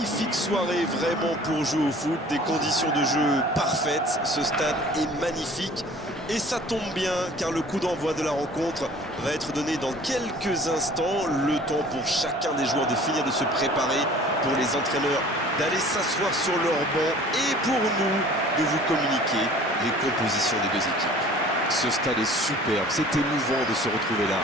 magnifique soirée vraiment pour jouer au foot, des conditions de jeu parfaites, ce stade est magnifique et ça tombe bien car le coup d'envoi de la rencontre va être donné dans quelques instants, le temps pour chacun des joueurs de finir de se préparer, pour les entraîneurs d'aller s'asseoir sur leur banc et pour nous de vous communiquer les compositions des deux équipes. Ce stade est superbe, c'est émouvant de se retrouver là.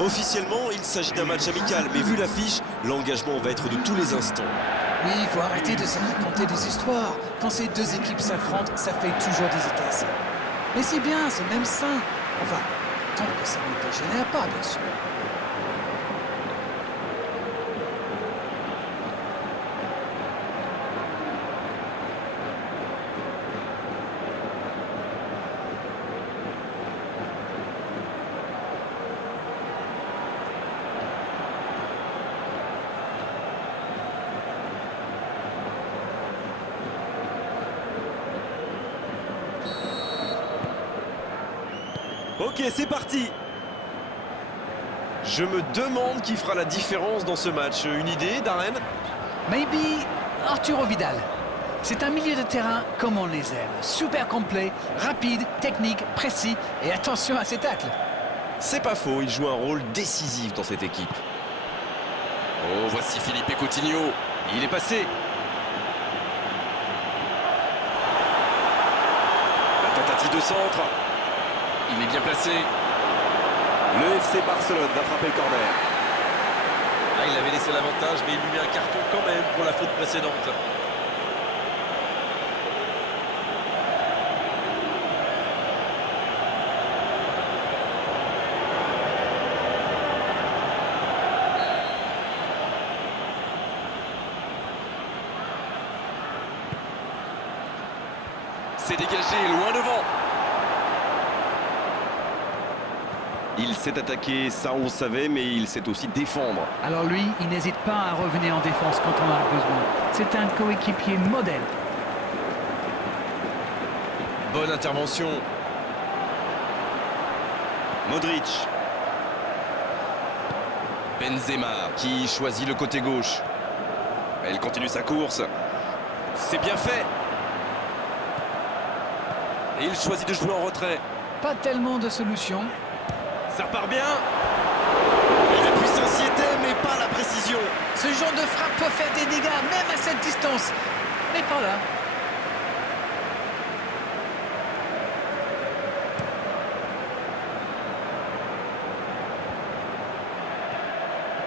Officiellement, il s'agit d'un match amical, mais vu l'affiche, l'engagement va être de tous les instants. Oui, il faut arrêter de se raconter des histoires. Quand ces deux équipes s'affrontent, ça fait toujours des étincelles. Mais c'est bien, c'est même sain. Enfin, tant que ça ne dégénère pas, bien sûr. Ok, c'est parti. Je me demande qui fera la différence dans ce match. Une idée, Darren? Maybe Arturo Vidal. C'est un milieu de terrain comme on les aime. Super complet, rapide, technique, précis et attention à ses tacles. C'est pas faux, il joue un rôle décisif dans cette équipe. Oh, voici Philippe Coutinho. Il est passé. La tentative de centre. Il est bien placé. Le FC Barcelone va frapper le corner. Là, il avait laissé l'avantage, mais il lui met un carton quand même pour la faute précédente. C'est dégagé, loin devant. Il s'est attaqué, ça on le savait, mais il sait aussi défendre. Alors lui, il n'hésite pas à revenir en défense quand on en a besoin. C'est un coéquipier modèle. Bonne intervention. Modric. Benzema qui choisit le côté gauche. Elle continue sa course. C'est bien fait. Et il choisit de jouer en retrait. Pas tellement de solutions. Ça part bien. Et la puissance y était, mais pas la précision. Ce genre de frappe peut faire des dégâts, même à cette distance. Mais pas là.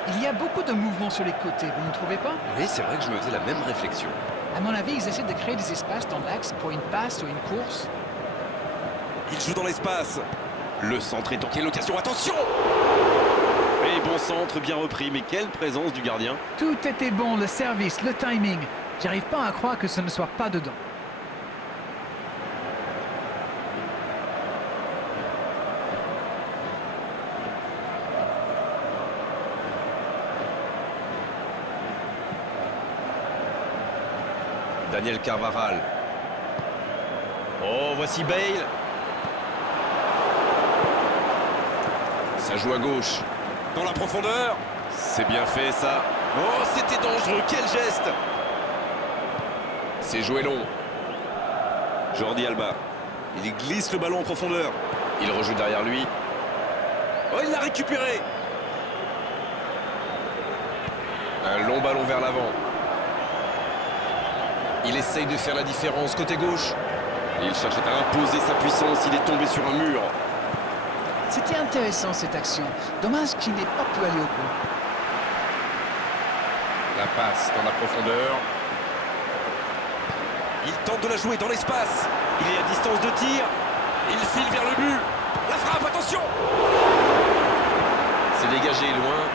Il y a beaucoup de mouvements sur les côtés, vous ne trouvez pas? Oui, c'est vrai que je me faisais la même réflexion. À mon avis, ils essaient de créer des espaces dans l'axe pour une passe ou une course. Il joue dans l'espace. Le centre est en quelle occasion? Attention! Et bon centre, bien repris, mais quelle présence du gardien. Tout était bon, le service, le timing. J'arrive pas à croire que ce ne soit pas dedans. Daniel Carvajal. Oh, voici Bale. Ça joue à gauche. Dans la profondeur. C'est bien fait, ça. Oh, c'était dangereux. Quel geste. C'est joué long. Jordi Alba. Il glisse le ballon en profondeur. Il rejoue derrière lui. Oh, il l'a récupéré. Un long ballon vers l'avant. Il essaye de faire la différence côté gauche. Il cherche à imposer sa puissance. Il est tombé sur un mur. C'était intéressant cette action. Dommage qu'il n'ait pas pu aller au bout. La passe dans la profondeur. Il tente de la jouer dans l'espace. Il est à distance de tir. Il file vers le but. La frappe, attention! C'est dégagé loin.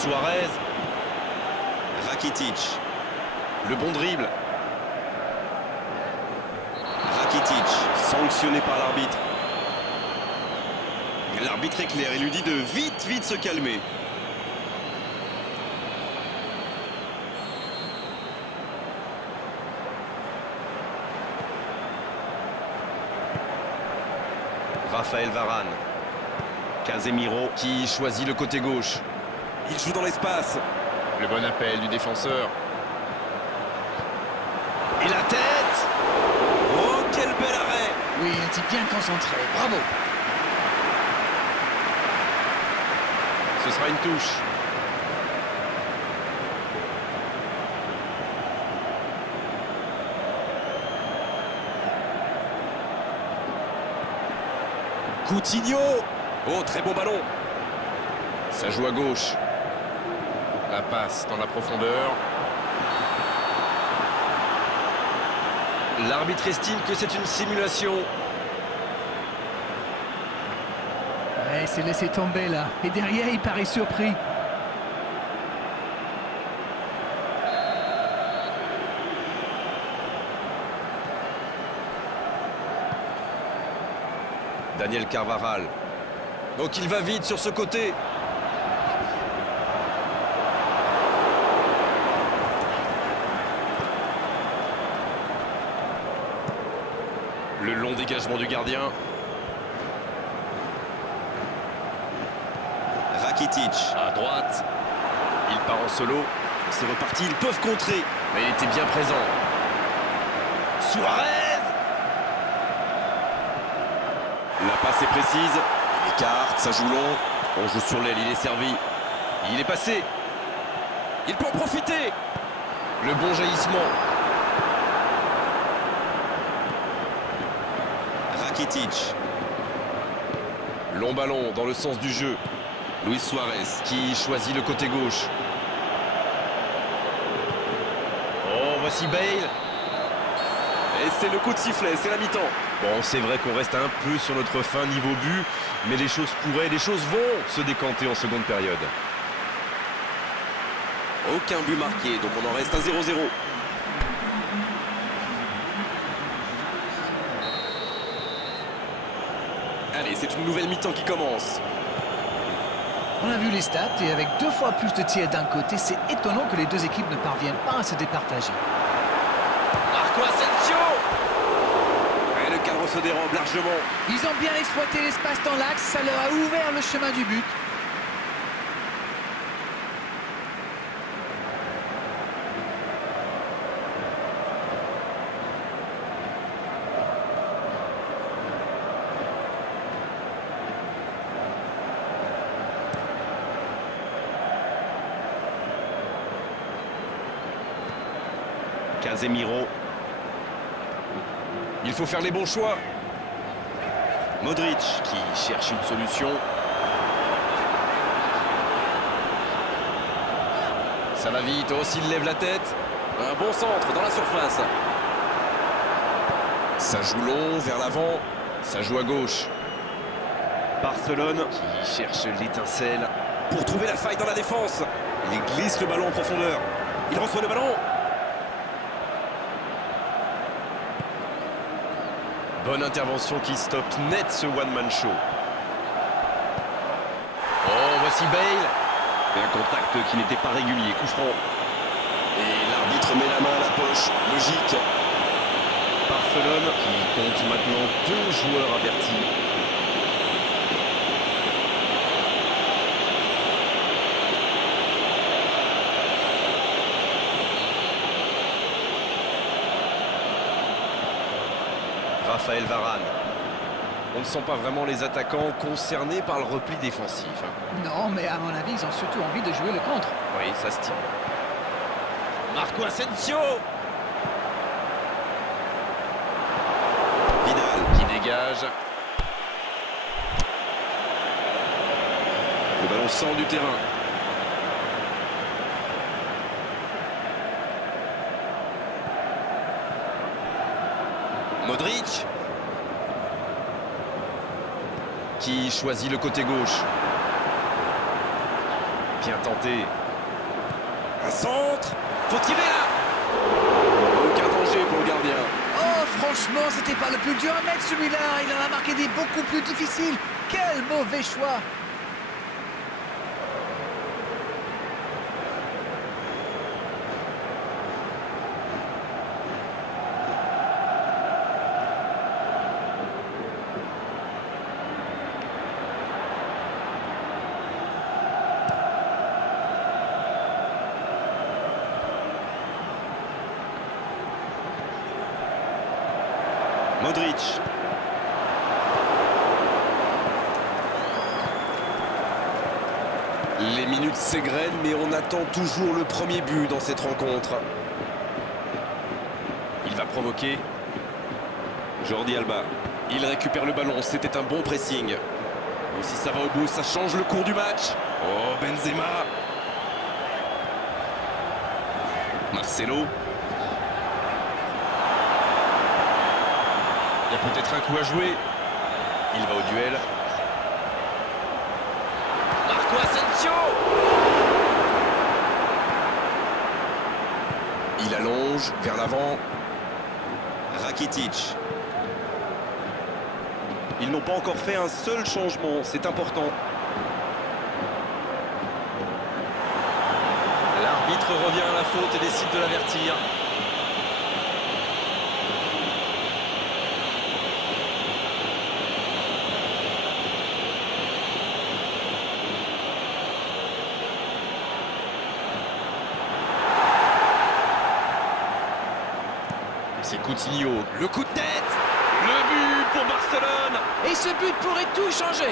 Suarez. Rakitic. Le bon dribble. Rakitic, sanctionné par l'arbitre. L'arbitre est clair, il lui dit de vite se calmer. Raphaël Varane. Casemiro qui choisit le côté gauche. Il joue dans l'espace. Le bon appel du défenseur. Et la tête! Oh, quel bel arrêt! Oui, il était bien concentré. Bravo. Ce sera une touche. Coutinho! Oh, très bon ballon! Ça joue à gauche. La passe dans la profondeur. L'arbitre estime que c'est une simulation. Ouais, c'est laissé tomber là. Et derrière, il paraît surpris. Daniel Carvajal. Donc il va vite sur ce côté. Le long dégagement du gardien. Rakitic. À droite. Il part en solo. C'est reparti, ils peuvent contrer. Mais il était bien présent. Suarez! La passe est précise. Il écarte, ça joue long. On joue sur l'aile, il est servi. Il est passé. Il peut en profiter. Le bon jaillissement. Rakitic. Long ballon dans le sens du jeu. Luis Suarez. Qui choisit le côté gauche. Oh, voici Bale. Et c'est le coup de sifflet, c'est la mi-temps. Bon, c'est vrai qu'on reste un peu sur notre fin niveau but, mais les choses vont se décanter en seconde période. Aucun but marqué, donc on en reste à 0-0. Allez, c'est une nouvelle mi-temps qui commence. On a vu les stats et avec 2 fois plus de tirs d'un côté, c'est étonnant que les deux équipes ne parviennent pas à se départager. Marco Asensio! Et le cadre se dérobe largement. Ils ont bien exploité l'espace dans l'axe, ça leur a ouvert le chemin du but. Casemiro. Il faut faire les bons choix. Modric. Qui cherche une solution. Ça va vite. Oh, s'il lève la tête. Un bon centre dans la surface. Ça joue long vers l'avant. Ça joue à gauche. Barcelone. Qui cherche l'étincelle. Pour trouver la faille dans la défense. Il glisse le ballon en profondeur. Il reçoit le ballon. Bonne intervention qui stoppe net ce one-man show. Oh, voici Bale. Et un contact qui n'était pas régulier. Coup franc. Et l'arbitre met la main à la poche. Logique. Barcelone qui compte maintenant 2 joueurs avertis. Raphaël Varane. On ne sent pas vraiment les attaquants concernés par le repli défensif. Non, mais à mon avis, ils ont surtout envie de jouer le contre. Oui, ça se tient. Marco Asensio Vidal. qui dégage. Le ballon sort du terrain. Modric. Qui choisit le côté gauche. Bien tenté. Un centre. Faut tirer là. Aucun danger pour le gardien. Oh, franchement, c'était pas le plus dur à mettre celui-là. Il en a marqué des beaucoup plus difficiles. Quel mauvais choix. Modric. Les minutes s'égrènent, mais on attend toujours le premier but dans cette rencontre. Il va provoquer. Jordi Alba. Il récupère le ballon, c'était un bon pressing. Et si ça va au bout, ça change le cours du match. Oh, Benzema. Marcelo. Il y a peut-être un coup à jouer. Il va au duel. Marco Asensio. Il allonge vers l'avant. Rakitic. Ils n'ont pas encore fait un seul changement, c'est important. L'arbitre revient à la faute et décide de l'avertir. C'est Coutinho, le coup de tête. Le but pour Barcelone. Et ce but pourrait tout changer.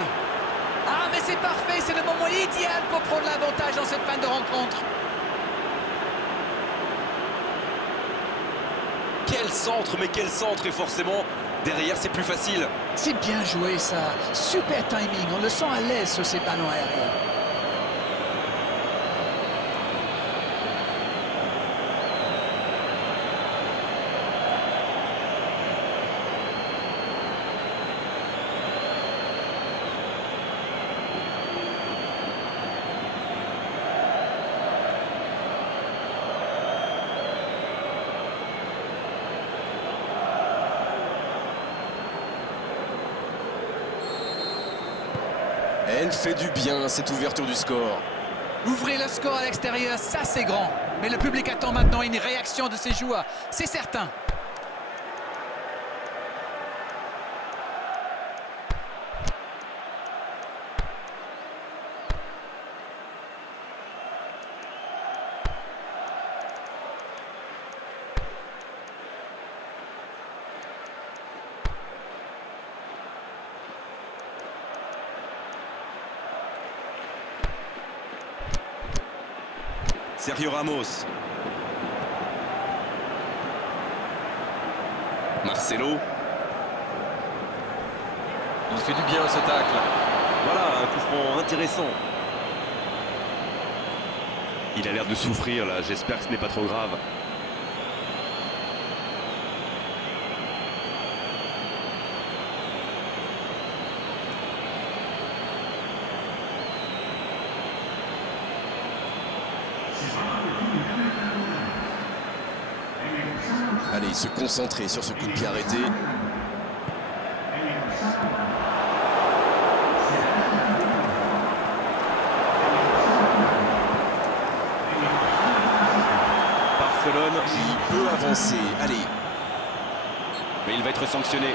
Ah, mais c'est parfait, c'est le moment idéal pour prendre l'avantage dans cette fin de rencontre. Quel centre, mais quel centre. Et forcément, derrière, c'est plus facile. C'est bien joué, ça. Super timing, on le sent à l'aise sur ces ballons aériens. Elle fait du bien, cette ouverture du score. Ouvrez le score à l'extérieur, ça c'est grand. Mais le public attend maintenant une réaction de ses joueurs, c'est certain. Sergio Ramos. Marcelo. Il fait du bien ce tacle. Voilà, un coup franc intéressant. Il a l'air de souffrir là, j'espère que ce n'est pas trop grave. Allez, se concentrer sur ce coup de pied arrêté. Barcelone Il peut avancer. Allez. mais il va être sanctionné.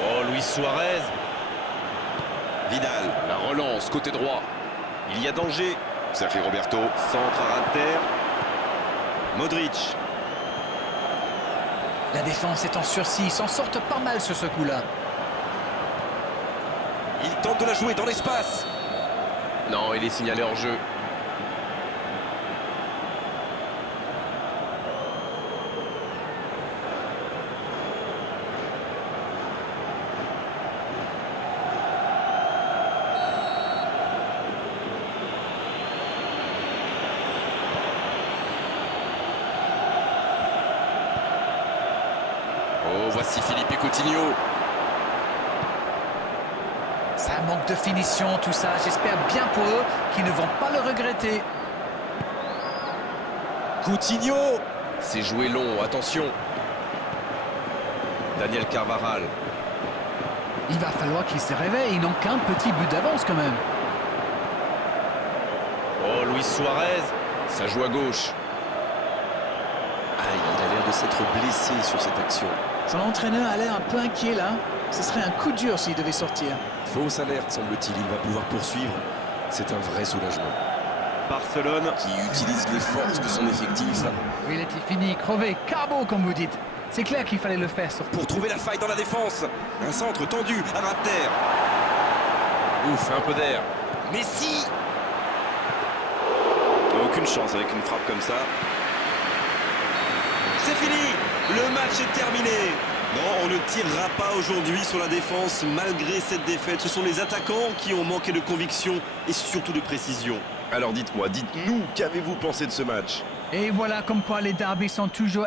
Oh, Luis Suarez. Vidal. La relance, côté droit. Il y a danger. Sergio Roberto. Centre à ras de terre. Modric. La défense est en sursis, ils s'en sortent pas mal sur ce coup-là. Il tente de la jouer dans l'espace. Non, il est signalé hors jeu. Voici Philippe Coutinho. Ça manque de finition, tout ça. J'espère bien pour eux qu'ils ne vont pas le regretter. Coutinho. C'est joué long, attention. Daniel Carvajal. Il va falloir qu'ils se réveillent. Ils n'ont qu'un petit but d'avance quand même. Oh, Luis Suarez. Ça joue à gauche. Ah, il a l'air de s'être blessé sur cette action. Son entraîneur a l'air un peu inquiet là. Ce serait un coup dur s'il devait sortir. Fausse alerte, semble-t-il. Il va pouvoir poursuivre. C'est un vrai soulagement. Barcelone. Qui utilise les forces de son effectif Il était fini, crevé, carbo comme vous dites. C'est clair qu'il fallait le faire sortir. pour trouver la faille dans la défense. Un centre tendu à ras de terre. Ouf, un peu d'air. Messi. Aucune chance avec une frappe comme ça. C'est fini. Le match est terminé. Non, on ne tirera pas aujourd'hui sur la défense malgré cette défaite. Ce sont les attaquants qui ont manqué de conviction et surtout de précision. Alors dites-moi, dites-nous, qu'avez-vous pensé de ce match ? Et voilà comme quoi les derbys sont toujours